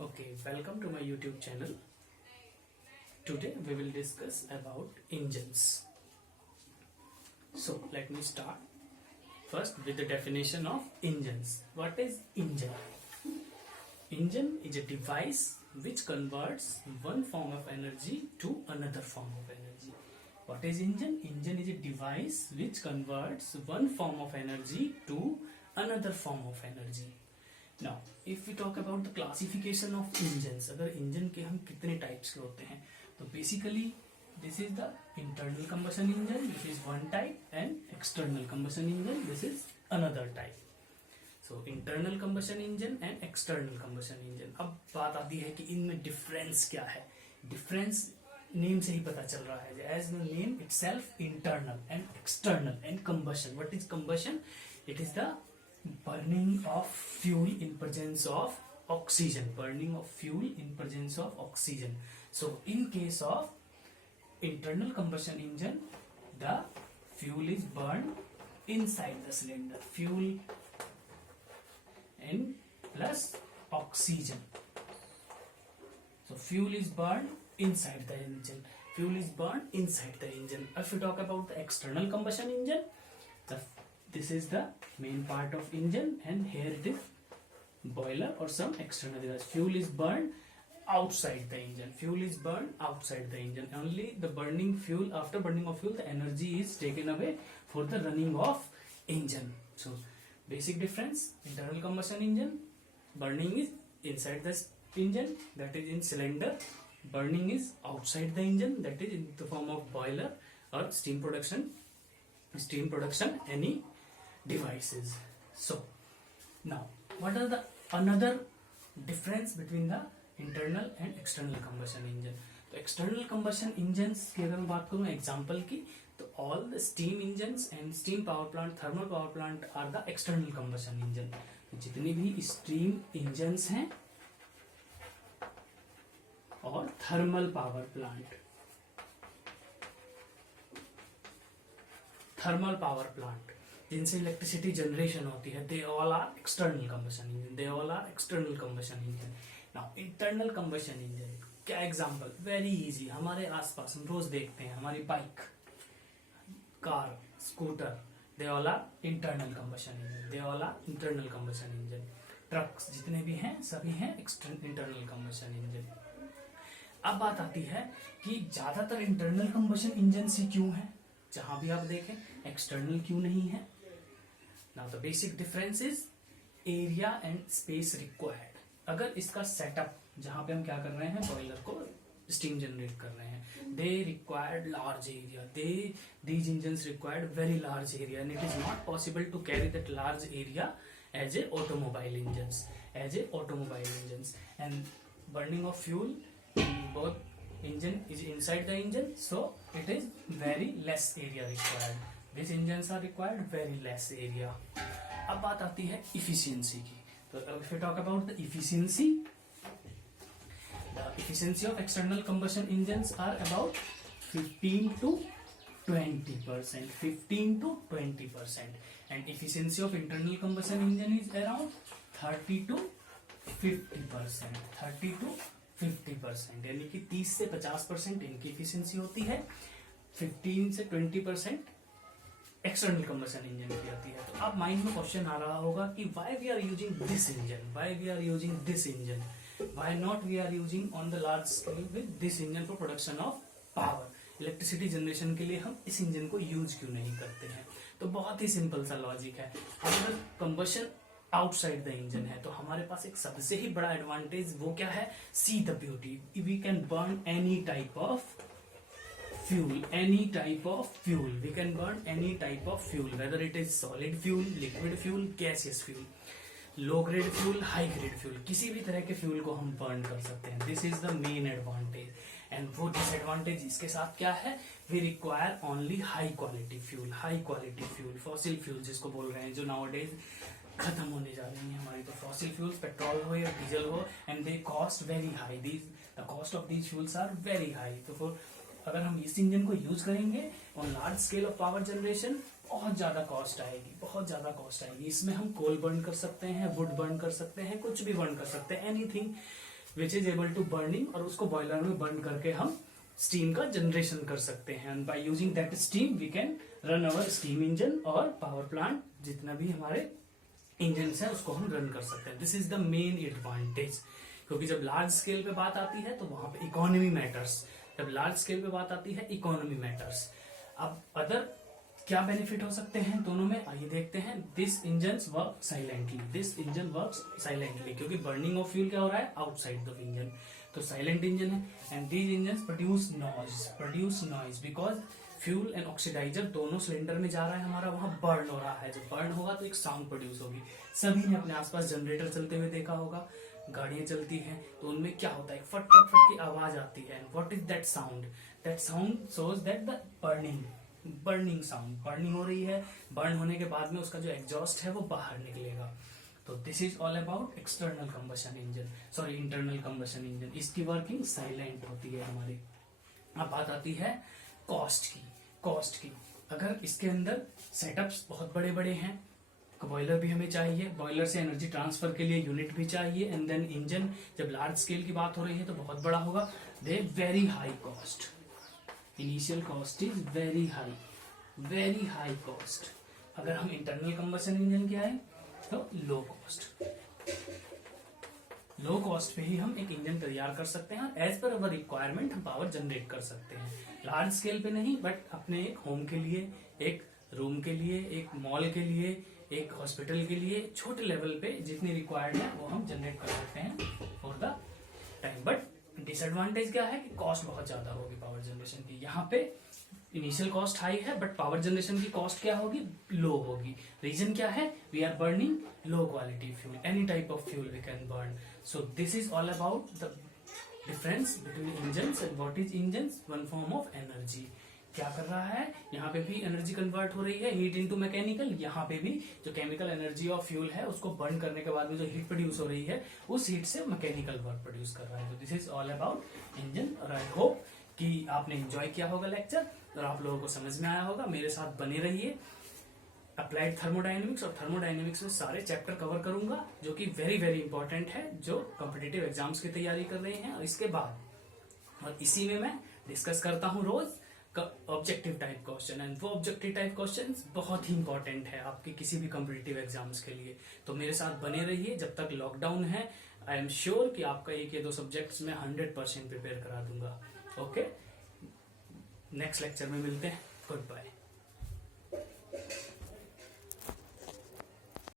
Okay, welcome to my YouTube channel. Today we will discuss about engines. So let me start first with the definition of engines. What is engine? Engine is a device which converts one form of energy to another form of energy. What is engine? Engine is a device which converts one form of energy to another form of energy. Now, if we talk about the classification of engines, अगर engine के हम कितने types के होते हैं, तो basically this is the internal combustion engine, this is one type, and external combustion engine, this is another type. So internal combustion engine and external combustion engine. अब बात आती है कि इनमें difference क्या है? Difference name से ही पता चल रहा है. As the name itself, internal and external and combustion. What is combustion? It is the burning of fuel in presence of oxygen. Burning of fuel in presence of oxygen. So in case of internal combustion engine, the fuel is burned inside the cylinder. Fuel and plus oxygen. So fuel is burned inside the engine. Fuel is burned inside the engine. If we talk about the external combustion engine, this is the main part of engine, and here it is boiler or some external device. Fuel is burned outside the engine. Fuel is burned outside the engine. Only the burning fuel, after burning of fuel, the energy is taken away for the running of engine. So basic difference: internal combustion engine, burning is inside the engine, that is in cylinder. Burning is outside the engine, that is in the form of boiler or steam production. Steam production, any devices. So now what are the another difference between the internal and external combustion engine? तो external combustion engines की अगर मैं बात करूँ example की, तो all the steam engines and steam power plant, thermal power plant are the external combustion engine. जितनी भी steam engines हैं और thermal power plant, thermal power plant जिनसे इलेक्ट्रिसिटी जनरेशन होती है, they all are external combustion engine. They all are external combustion engine. Now internal combustion engine क्या example? Very easy. हमारे आसपास हम रोज देखते हैं हमारी bike, car, scooter, they all are internal combustion engine. They all are internal combustion engine. Trucks जितने भी हैं सभी हैं इंटरनल कम्बशन इंजन. अब बात आती है कि ज्यादातर इंटरनल कम्बशन इंजन से क्यों है, जहां भी आप देखें एक्सटर्नल क्यों नहीं है. Now the basic difference is area and space required. अगर इसका सेटअप जहां पे हम क्या कर रहे हैं, बॉयलर को स्टीम जनरेट कर रहे हैं, they required large area. These engines required very large area, and it is not possible to carry that large area as a automobile engines. And burning of fuel both engine is inside the engine, so it is very less area required. These engines are required very less area. अब बात आती है efficiency की. तो if we talk about the efficiency of external combustion engines are about 15 to 20%. 15 to 20%. And efficiency of internal combustion engine is around 30 to 50%. 30 to 50%, यानी कि 30 से 50% इनकी एफिशिएंसी होती है, 15 से 20% एक्सटर्नल कम्बशन इंजन की आती है. तो अब माइंड में क्वेश्चन आ रहा होगा कि why we are using this engine, why not we are using on the large scale with this engine for production of power. Electricity generation के लिए हम इस इंजन को यूज क्यों नहीं करते हैं? तो बहुत ही सिंपल सा लॉजिक है. अगर कम्बशन आउटसाइड द इंजन है तो हमारे पास एक सबसे ही बड़ा एडवांटेज वो क्या है? See the beauty. We can burn any type of fuel. We can burn any type of fuel, whether it is solid fuel, liquid fuel, gaseous fuel, low grade fuel, high grade fuel. किसी भी तरह के fuel को हम burn कर सकते हैं. This is the main advantage. And वो डिसएडवांटेज इसके साथ क्या है? We require only high quality fuel. Fossil fuel जिसको बोल रहे हैं, जो नाउअडेज खत्म होने जा रही है हमारी. तो फॉसिल फ्यूल्स, पेट्रोल हो या डीजल हो, and they cost very high. The cost of these fuels are very high. तो अगर हम इस इंजन को यूज करेंगे on large scale of power generation, बहुत ज्यादा कॉस्ट आएगी. इसमें हम कोल बर्न कर सकते हैं, वुड बर्न कर सकते हैं, कुछ भी बर्न कर सकते हैं, anything which is able to burning, और उसको बॉयलर में बर्न करके हम स्टीम का जनरेशन कर सकते हैं। And by using that steam we can run our steam engine और पावर प्लांट, जितना भी हमारे इंजन है उसको हम रन कर सकते हैं। This is the main advantage, क्योंकि जब लार्ज स्केल पे बात आती है तो वहां पे इकोनॉमी मैटर्स, जब लार्ज स्केल पे बात आती है इकोनॉमी मैटर्स। अब अदर क्या बेनिफिट हो सकते हैं दोनों में, आइए देखते हैं। This engine work silently, this engine work silently, क्योंकि बर्निंग ऑफ फ्यूल क्या हो रहा है आउटसाइड द इंजन, तो साइलेंट इंजन है। And these engines produce noise because fuel and oxidizer दोनों सिलेंडर में जा रहा है हमारा, वहां बर्न हो रहा है। जब बर्न होगा तो एक साउंड प्रोड्यूस होगी। सभी ने अपने आसपास जनरेटर चलते हुए देखा होगा, गाड़ियां चलती हैं तो उनमें क्या होता है, फट फट फट की आवाज आती है। What is that sound? That sound shows that the burning sound, burning हो रही है। बर्न होने के बाद में उसका जो एग्जॉस्ट है वो बाहर निकलेगा। तो this is all about external combustion engine, sorry internal combustion engine. इसकी वर्किंग साइलेंट होती है हमारी। अब बात आती है कॉस्ट की। अगर इसके अंदर सेटअप्स बहुत बड़े बड़े हैं, बॉयलर भी हमें चाहिए, बॉयलर से एनर्जी ट्रांसफर के लिए यूनिट भी चाहिए, एंड देन इंजन जब लार्ज स्केल की बात हो रही है तो बहुत बड़ा होगा। They very high cost, initial cost is very high cost. अगर हम इंटरनल कंबशन इंजन के आए तो लो कॉस्ट पे ही हम एक इंजन तैयार कर सकते हैं। एज पर अवर रिक्वायरमेंट हम पावर जनरेट कर सकते हैं, लार्ज स्केल पे नहीं, बट अपने एक होम के लिए, एक रूम के लिए, एक मॉल के लिए, एक हॉस्पिटल के लिए, छोटे लेवल पे जितनी रिक्वायर्ड है वो हम जनरेट कर सकते हैं for the time. But disadvantage क्या है कि कॉस्ट बहुत ज्यादा होगी पावर जनरेशन की। यहाँ पे इनिशियल कॉस्ट हाई है बट पावर जनरेशन की कॉस्ट क्या होगी, लो होगी। रीजन क्या है, we are burning low quality fuel, any type of fuel we can burn. So this is all about the difference between engines and what is engines, one form of energy. क्या कर रहा है, यहाँ पे भी energy convert हो रही है, हीट इनटू मैकेनिकल। यहाँ पे भी जो केमिकल एनर्जी ऑफ फ्यूल है उसको बर्न करने के बाद में जो हीट प्रोड्यूस हो रही है उस हीट से मैकेनिकल वर्क प्रोड्यूस कर रहा है। तो this is all about engine, और आई होप कि आपने एंजॉय किया होगा लेक्चर और आप लोगों को समझ में आया होगा। मेरे साथ बने रहिए। अप्लाइड थर्मोडायनेमिक्स और थर्मोडायनेमिक्स में सारे चैप्टर कवर करूंगा जो कि वेरी वेरी इंपॉर्टेंट है, जो कॉम्पिटिटिव एग्जाम्स की तैयारी कर रहे हैं। और इसके बाद और इसी में मैं डिस्कस करता हूं रोज ऑब्जेक्टिव टाइप क्वेश्चन, एंड वो ऑब्जेक्टिव टाइप क्वेश्चंस बहुत ही इंपॉर्टेंट है आपके किसी भी कॉम्पिटिटिव एग्जाम्स के लिए। तो मेरे साथ बने रहिए जब तक लॉकडाउन है। आई एम श्योर कि आपका एक या दो सब्जेक्ट्स में 100% प्रिपेयर करा दूंगा। ओके, नेक्स्ट लेक्चर में मिलते हैं। Good bye.